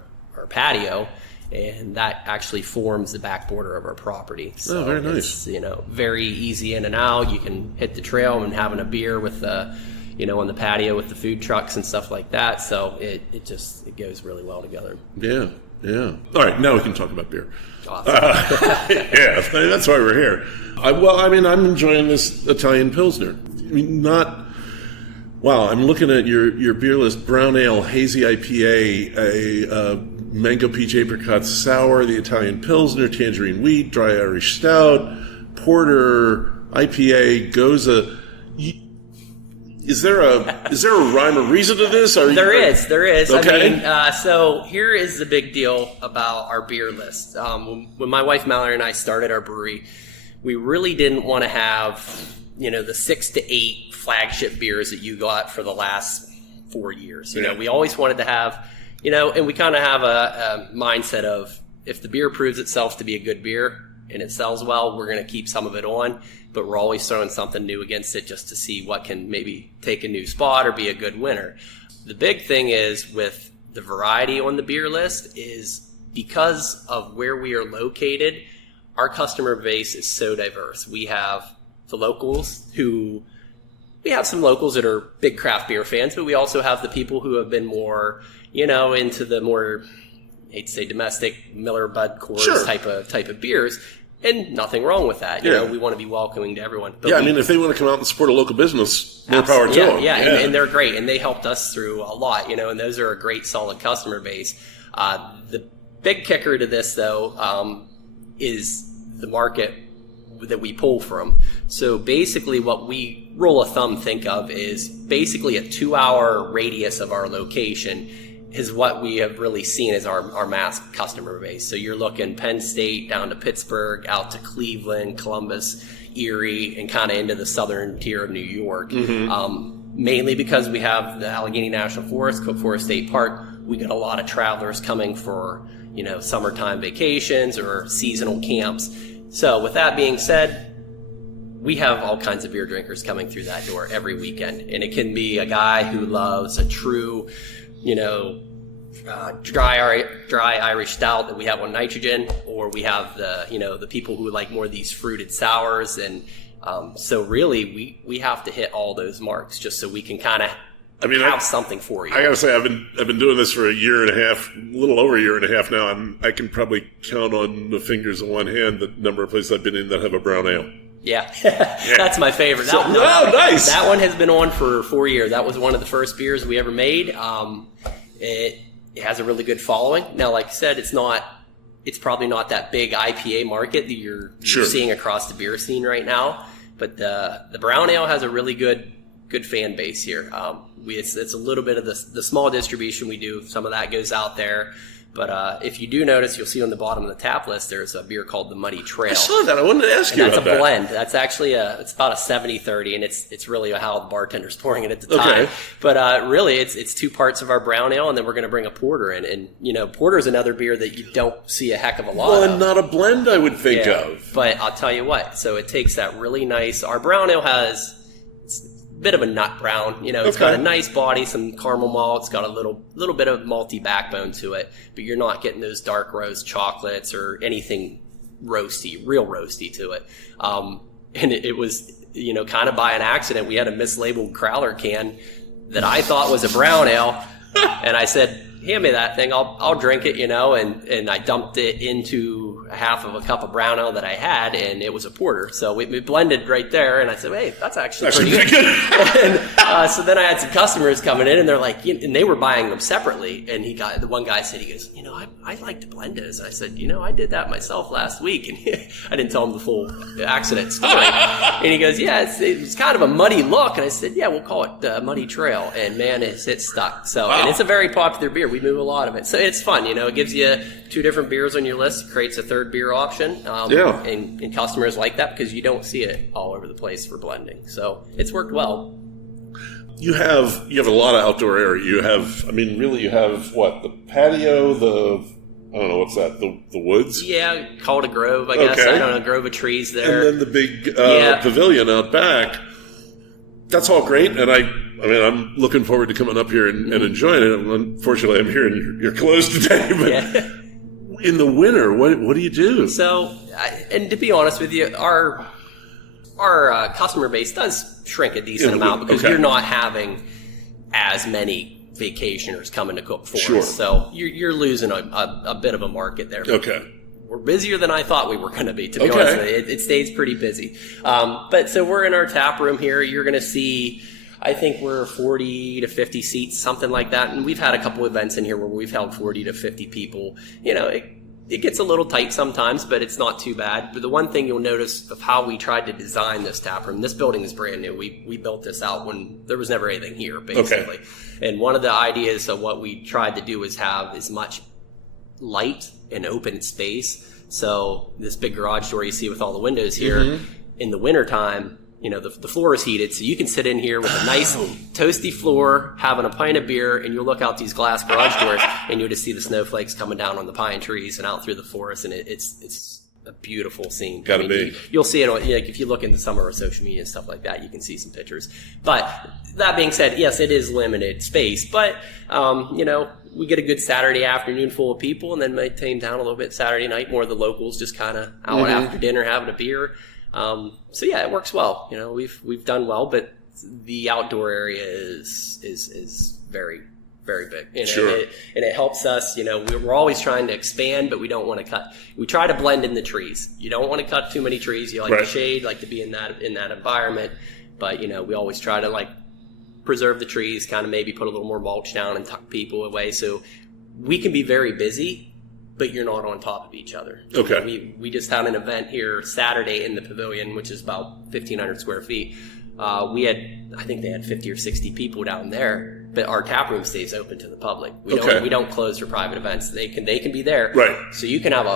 patio. And that actually forms the back border of our property. So very nice. It's, very easy in and out. You can hit the trail and having a beer with on the patio with the food trucks and stuff like that. So it goes really well together. Yeah. All right, now we can talk about beer. Awesome. Yeah, that's why we're here. I'm enjoying this Italian Pilsner. I'm looking at your beer list: brown ale, hazy IPA, mango peach apricot sour, the Italian Pilsner, tangerine wheat, dry Irish stout, porter, IPA, Goza. Is there a rhyme or reason to this? There is. Okay. So here is the big deal about our beer list. When my wife Mallory and I started our brewery, we really didn't want to have, the 6 to 8 flagship beers that you got for the last 4 years. We always wanted to have, and we kind of have a mindset of, if the beer proves itself to be a good beer and it sells well, we're going to keep some of it on, but we're always throwing something new against it just to see what can maybe take a new spot or be a good winner. The big thing is with the variety on the beer list is because of where we are located, our customer base is so diverse. We have the locals we have some locals that are big craft beer fans, but we also have the people who have been more, into the more, I hate to say domestic, Miller, Bud, Coors type of beers. And nothing wrong with that. We want to be welcoming to everyone. But if they want to come out and support a local business, more power to them. Yeah, and they're great. And they helped us through a lot, and those are a great, solid customer base. The big kicker to this, though, is the market that we pull from. So basically what we rule of thumb think of is basically a 2-hour radius of our location is what we have really seen as our mass customer base. So you're looking Penn State down to Pittsburgh, out to Cleveland, Columbus, Erie, and kind of into the southern tier of New York. Mm-hmm. Mainly because we have the Allegheny National Forest, Cook Forest State Park. We get a lot of travelers coming for, summertime vacations or seasonal camps. So with that being said, we have all kinds of beer drinkers coming through that door every weekend. And it can be a guy who loves a true, dry Irish stout that we have on nitrogen, or we have the people who like more of these fruited sours, and so really we have to hit all those marks just so we can kind of have something for you. I gotta say, I've been doing this for a year and a half, a little over a year and a half now, and I can probably count on the fingers of one hand the number of places I've been in that have a brown ale. Yeah, that's my favorite. Nice. That one has been on for 4 years. That was one of the first beers we ever made. It has a really good following. Now, like I said, it's probably not that big IPA market that you're seeing across the beer scene right now. But the brown ale has a really good fan base here. It's a little bit of the small distribution we do. Some of that goes out there. But if you do notice, you'll see on the bottom of the tap list, there's a beer called the Muddy Trail. I saw that. I wanted to ask you about that. That's a blend. That's actually it's about a 70-30, and it's really how the bartender's pouring it at the time. Okay. But really, it's 2 parts of our brown ale, and then we're going to bring a porter in. And, porter is another beer that you don't see a heck of a lot of. Well, and not a blend I would think of. But I'll tell you what. So it takes that really nice. Our brown ale has bit of a nut brown, it's got a nice body, some caramel malt, it's got a little bit of malty backbone to it, but you're not getting those dark roast chocolates or anything real roasty to it. And it was, kind of by an accident, we had a mislabeled Crowler can that I thought was a brown ale, and I said, hand me that thing, I'll drink it, and I dumped it into half of a cup of brown ale that I had, and it was a porter. So we blended right there, and I said, hey, that's actually pretty good. And so then I had some customers coming in, and they're like, and they were buying them separately, and the one guy said, he goes, I like to blend it. And I said, I did that myself last week, and I didn't tell him the full accident story. And he goes, yeah, it's kind of a muddy look, and I said, yeah, we'll call it Muddy Trail, and man, it's stuck. So, and it's a very popular beer. We move a lot of it. So it's fun, it gives you 2 different beers on your list, creates a 3rd beer option. And customers like that because you don't see it all over the place for blending. So it's worked well. You have a lot of outdoor area. You have what, the patio, I don't know, what's that, the woods? Yeah, call it a grove, I guess. I don't know, a grove of trees there. And then the big pavilion out back. That's all great, and I'm looking forward to coming up here and enjoying it. Unfortunately, I'm here and you're closed today. But in the winter, what do you do? So, and to be honest with you, our customer base does shrink a decent amount because you're not having as many vacationers coming to cook for us. So you're losing a bit of a market there. Okay. We're busier than I thought we were going to be, to be honest with you. It stays pretty busy. But so we're in our tap room here. You're going to see, I think we're 40 to 50 seats, something like that. And we've had a couple events in here where we've held 40 to 50 people. It gets a little tight sometimes, but it's not too bad. But the one thing you'll notice of how we tried to design this tap room, this building is brand new. We built this out when there was never anything here, basically. And one of the ideas of what we tried to do is have as much light and open space. So this big garage door you see with all the windows here, in the wintertime, the floor is heated, so you can sit in here with a nice toasty floor, having a pint of beer, and you'll look out these glass garage doors, and you'll just see the snowflakes coming down on the pine trees and out through the forest, and it's a beautiful scene. Gotta be. You'll see it on, if you look into some of our social media and stuff like that, you can see some pictures. But that being said, yes, it is limited space, but we get a good Saturday afternoon full of people, and then might tame down a little bit Saturday night. More of the locals just kind of out after dinner having a beer. So yeah, it works well. We've done well, but the outdoor area is very, very big. And it helps us. We're always trying to expand, but we don't want to cut. We try to blend in the trees. You don't want to cut too many trees. You like the shade, like to be in that environment. But we always try to preserve the trees, kind of maybe put a little more mulch down and tuck people away, so we can be very busy, but you're not on top of each other. Okay. We just had an event here Saturday in the pavilion, which is about 1,500 square feet. I think they had 50 or 60 people down there, but our tap room stays open to the public. We don't close for private events. They can be there. Right. So you can have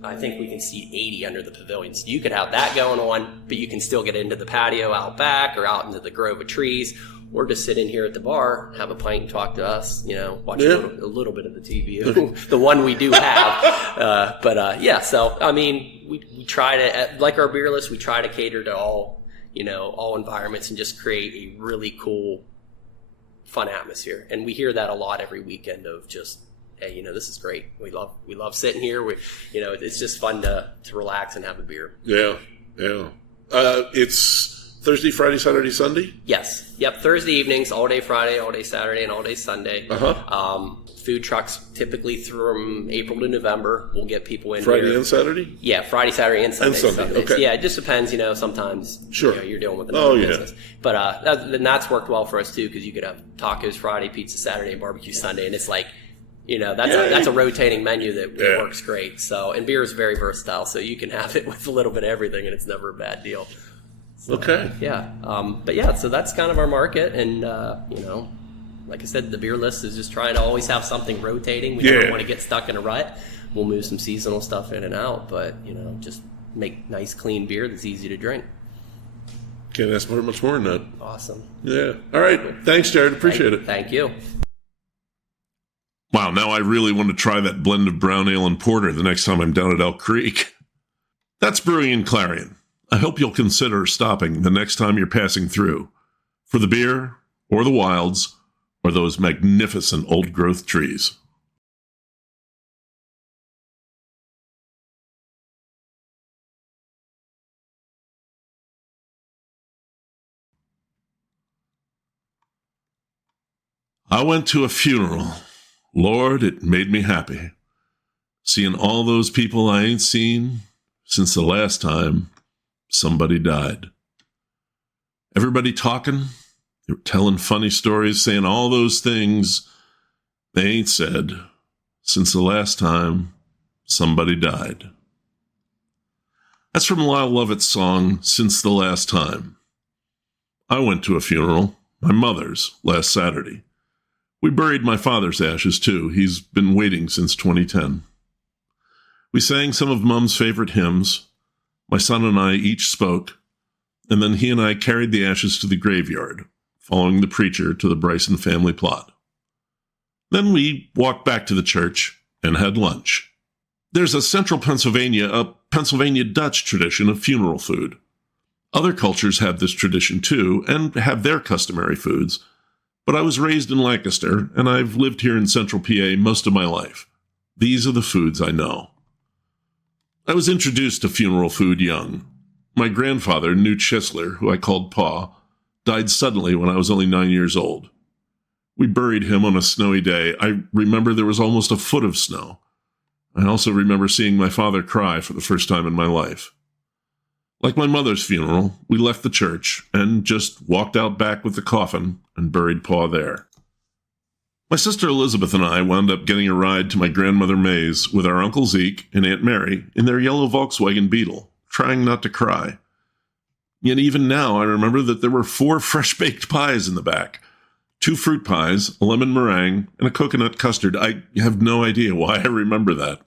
I think we can seat 80 under the pavilion. So you could have that going on, but you can still get into the patio out back or out into the grove of trees, or just sit in here at the bar, have a pint and talk to us, watch a little bit of the TV, the one we do have. So, we try to, like our beer list, we try to cater to all environments and just create a really cool fun atmosphere. And we hear that a lot every weekend of just, hey, this is great. We love sitting here. It's just fun to relax and have a beer. Yeah. It's Thursday, Friday, Saturday, Sunday? Yes. Yep. Thursday evenings, all day Friday, all day Saturday, and all day Sunday. Food trucks typically from April to November. We'll get people in Friday here. and Saturday? Yeah, Friday, Saturday, and Sunday. Sundays. Okay. Yeah, it just depends. Sometimes you're dealing with another business. But that's worked well for us too, because you could have tacos Friday, pizza Saturday, and barbecue Sunday, and it's like, that's a rotating menu that works great. So, and beer is very versatile, so you can have it with a little bit of everything, and it's never a bad deal. So, okay. Yeah. So that's kind of our market, and like I said, the beer list is just trying to always have something rotating. We never want to get stuck in a rut. We'll move some seasonal stuff in and out, but just make nice, clean beer that's easy to drink. Can't ask for much more than that. Awesome. Yeah. All right. Thanks, Jared. Appreciate it. Thank you. Wow, now I really want to try that blend of brown ale and porter the next time I'm down at Elk Creek. That's Brewing in Clarion. I hope you'll consider stopping the next time you're passing through for the beer or the wilds or those magnificent old-growth trees. I went to a funeral. Lord, it made me happy. Seeing all those people I ain't seen since the last time somebody died. Everybody talking, they were telling funny stories, saying all those things they ain't said since the last time somebody died. That's from Lyle Lovett's song, Since the Last Time. I went to a funeral, my mother's, last Saturday. We buried my father's ashes, too. He's been waiting since 2010. We sang some of Mom's favorite hymns. My son and I each spoke, and then he and I carried the ashes to the graveyard, following the preacher to the Bryson family plot. Then we walked back to the church and had lunch. There's a central Pennsylvania Dutch tradition of funeral food. Other cultures have this tradition, too, and have their customary foods. But I was raised in Lancaster, and I've lived here in central PA most of my life. These are the foods I know. I was introduced to funeral food young. My grandfather, Newt Schisler, who I called Pa, died suddenly when I was only 9 years old. We buried him on a snowy day. I remember there was almost a foot of snow. I also remember seeing my father cry for the first time in my life. Like my mother's funeral, we left the church and just walked out back with the coffin and buried Pa there. My sister Elizabeth and I wound up getting a ride to my grandmother May's with our Uncle Zeke and Aunt Mary in their yellow Volkswagen Beetle, trying not to cry. Yet even now I remember that there were 4 fresh-baked pies in the back. 2 fruit pies, a lemon meringue, and a coconut custard. I have no idea why I remember that.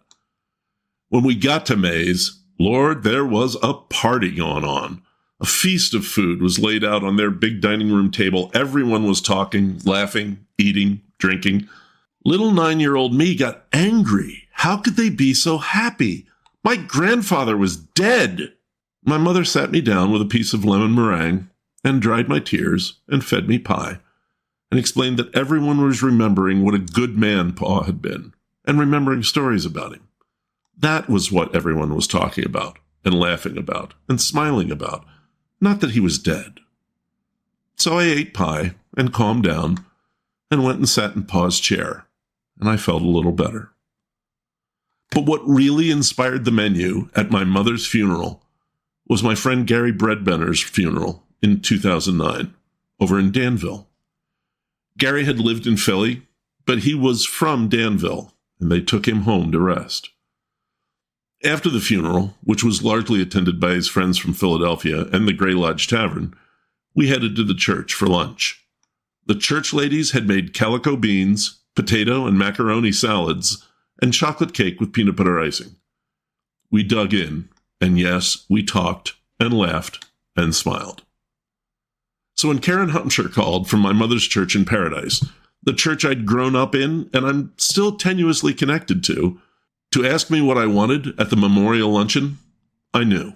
When we got to May's, Lord, there was a party going on. A feast of food was laid out on their big dining room table. Everyone was talking, laughing, eating, drinking. Little 9-year-old me got angry. How could they be so happy? My grandfather was dead. My mother sat me down with a piece of lemon meringue and dried my tears and fed me pie and explained that everyone was remembering what a good man Pa had been and remembering stories about him. That was what everyone was talking about and laughing about and smiling about, not that he was dead. So I ate pie and calmed down and went and sat in Pa's chair, and I felt a little better. But what really inspired the menu at my mother's funeral was my friend Gary Breadbenner's funeral in 2009 over in Danville. Gary had lived in Philly, but he was from Danville, and they took him home to rest. After the funeral, which was largely attended by his friends from Philadelphia and the Grey Lodge Tavern, we headed to the church for lunch. The church ladies had made calico beans, potato and macaroni salads, and chocolate cake with peanut butter icing. We dug in, and yes, we talked and laughed and smiled. So when Karen Humsher called from my mother's church in Paradise, the church I'd grown up in and I'm still tenuously connected to ask me what I wanted at the memorial luncheon, I knew.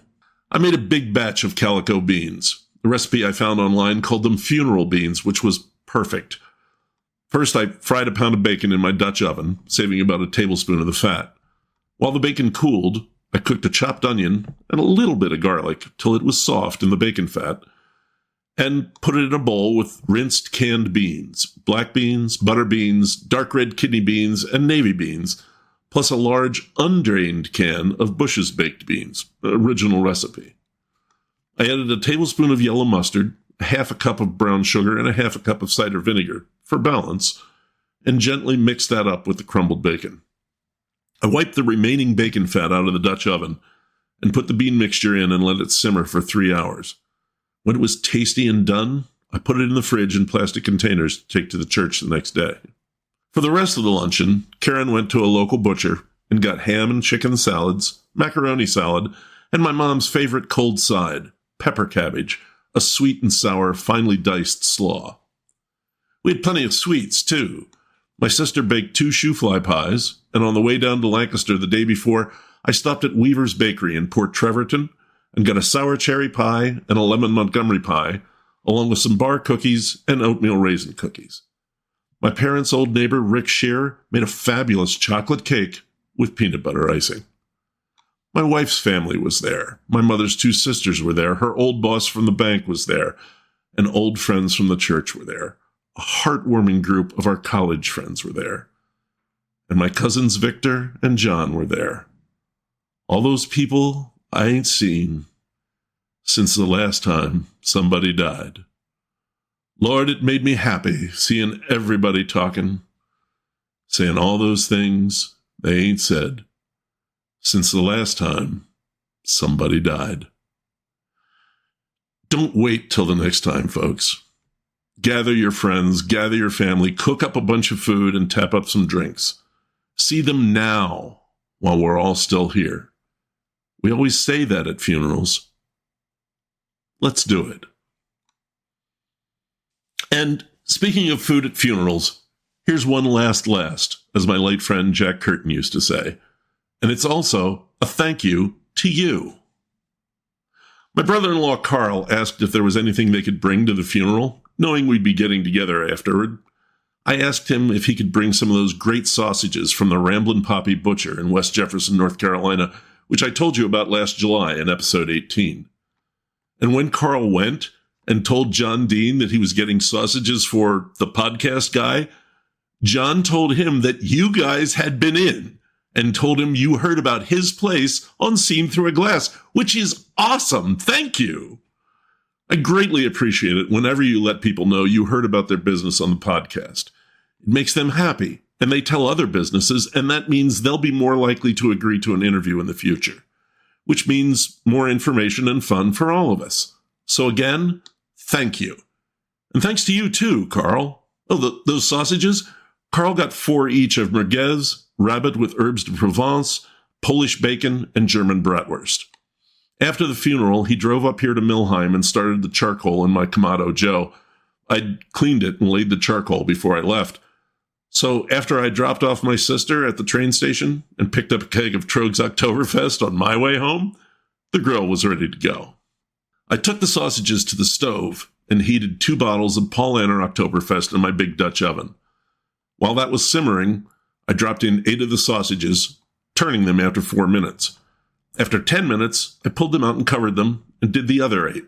I made a big batch of calico beans. The recipe I found online called them funeral beans, which was perfect. First, I fried a pound of bacon in my Dutch oven, saving about a tablespoon of the fat. While the bacon cooled, I cooked a chopped onion and a little bit of garlic till it was soft in the bacon fat, and put it in a bowl with rinsed canned beans, black beans, butter beans, dark red kidney beans, and navy beans, plus a large undrained can of Bush's baked beans, original recipe. I added a tablespoon of yellow mustard, half a cup of brown sugar, and a half a cup of cider vinegar, for balance, and gently mixed that up with the crumbled bacon. I wiped the remaining bacon fat out of the Dutch oven and put the bean mixture in and let it simmer for 3 hours. When it was tasty and done, I put it in the fridge in plastic containers to take to the church the next day. For the rest of the luncheon, Karen went to a local butcher and got ham and chicken salads, macaroni salad, and my mom's favorite cold side, pepper cabbage, a sweet and sour, finely diced slaw. We had plenty of sweets, too. My sister baked 2 shoe-fly pies, and on the way down to Lancaster the day before, I stopped at Weaver's Bakery in Port Trevorton and got a sour cherry pie and a lemon Montgomery pie, along with some bar cookies and oatmeal raisin cookies. My parents' old neighbor, Rick Shear, made a fabulous chocolate cake with peanut butter icing. My wife's family was there. My mother's 2 sisters were there. Her old boss from the bank was there. And old friends from the church were there. A heartwarming group of our college friends were there. And my cousins Victor and John were there. All those people I ain't seen since the last time somebody died. Lord, it made me happy seeing everybody talking, saying all those things they ain't said since the last time somebody died. Don't wait till the next time, folks. Gather your friends, gather your family, cook up a bunch of food, and tap up some drinks. See them now while we're all still here. We always say that at funerals. Let's do it. And speaking of food at funerals, here's one last, as my late friend Jack Curtin used to say. And it's also a thank you to you. My brother-in-law Carl asked if there was anything they could bring to the funeral, knowing we'd be getting together afterward. I asked him if he could bring some of those great sausages from the Ramblin Poppy Butcher in West Jefferson, North Carolina, which I told you about last July in episode 18. And when Carl went and told John Dean that he was getting sausages for the podcast guy, John told him that you guys had been in and told him you heard about his place on Seen Through a Glass, which is awesome. Thank you. I greatly appreciate it whenever you let people know you heard about their business on the podcast. It makes them happy, and they tell other businesses, and that means they'll be more likely to agree to an interview in the future, which means more information and fun for all of us. So again, thank you. And thanks to you too, Carl. Oh, those sausages? Carl got 4 each of merguez, rabbit with herbes de Provence, Polish bacon, and German bratwurst. After the funeral, he drove up here to Milheim and started the charcoal in my Kamado Joe. I'd cleaned it and laid the charcoal before I left. So after I dropped off my sister at the train station and picked up a keg of Tröegs Oktoberfest on my way home, the grill was ready to go. I took the sausages to the stove and heated 2 bottles of Paul Anner Oktoberfest in my big Dutch oven. While that was simmering, I dropped in 8 of the sausages, turning them after 4 minutes. After 10 minutes, I pulled them out and covered them and did the other 8.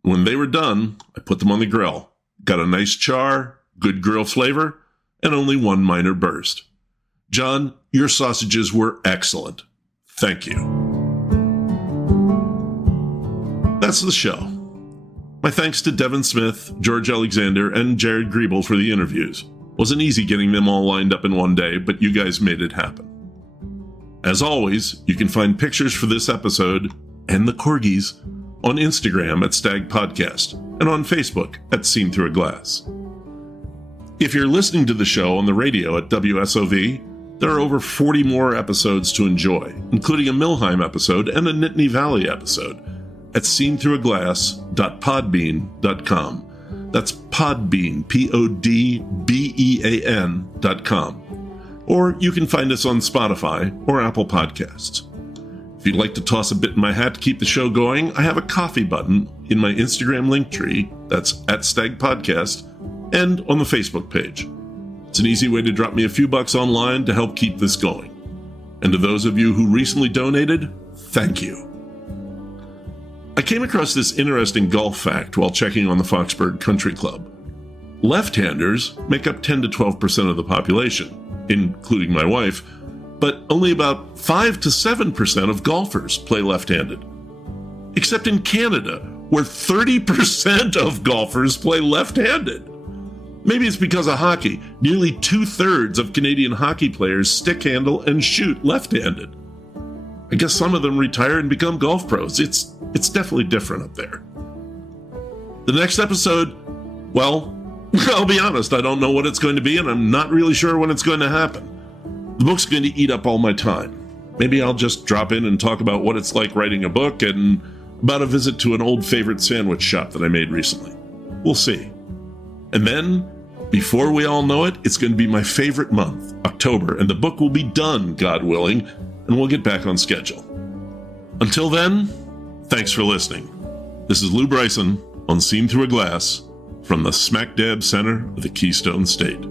When they were done, I put them on the grill. Got a nice char, good grill flavor, and only 1 minor burst. John, your sausages were excellent. Thank you. That's the show. My thanks to Devin Smith, George Alexander, and Jared Griebel for the interviews. Wasn't easy getting them all lined up in one day, but you guys made it happen. As always, you can find pictures for this episode and the corgis on Instagram at Stag Podcast and on Facebook at Seen Through a Glass. If you're listening to the show on the radio at WSOV, there are over 40 more episodes to enjoy, including a Milheim episode and a Nittany Valley episode at seenthroughaGlass.podbean.com. That's Podbean, PODBEAN.com. Or you can find us on Spotify or Apple Podcasts. If you'd like to toss a bit in my hat to keep the show going, I have a coffee button in my Instagram link tree, that's at Stag Podcast, and on the Facebook page. It's an easy way to drop me a few bucks online to help keep this going. And to those of you who recently donated, thank you. I came across this interesting golf fact while checking on the Foxburg Country Club. Left-handers make up 10 to 12% of the population, including my wife, but only about 5 to 7% of golfers play left-handed. Except in Canada, where 30% of golfers play left-handed. Maybe it's because of hockey. Nearly 2/3 of Canadian hockey players stick handle and shoot left-handed. I guess some of them retire and become golf pros. It's definitely different up there. The next episode, well, I'll be honest, I don't know what it's going to be, and I'm not really sure when it's going to happen. The book's going to eat up all my time. Maybe I'll just drop in and talk about what it's like writing a book and about a visit to an old favorite sandwich shop that I made recently. We'll see. And then, before we all know it, it's going to be my favorite month, October, and the book will be done, God willing, and we'll get back on schedule. Until then, thanks for listening. This is Lou Bryson on Seen Through a Glass from the smack dab center of the Keystone State.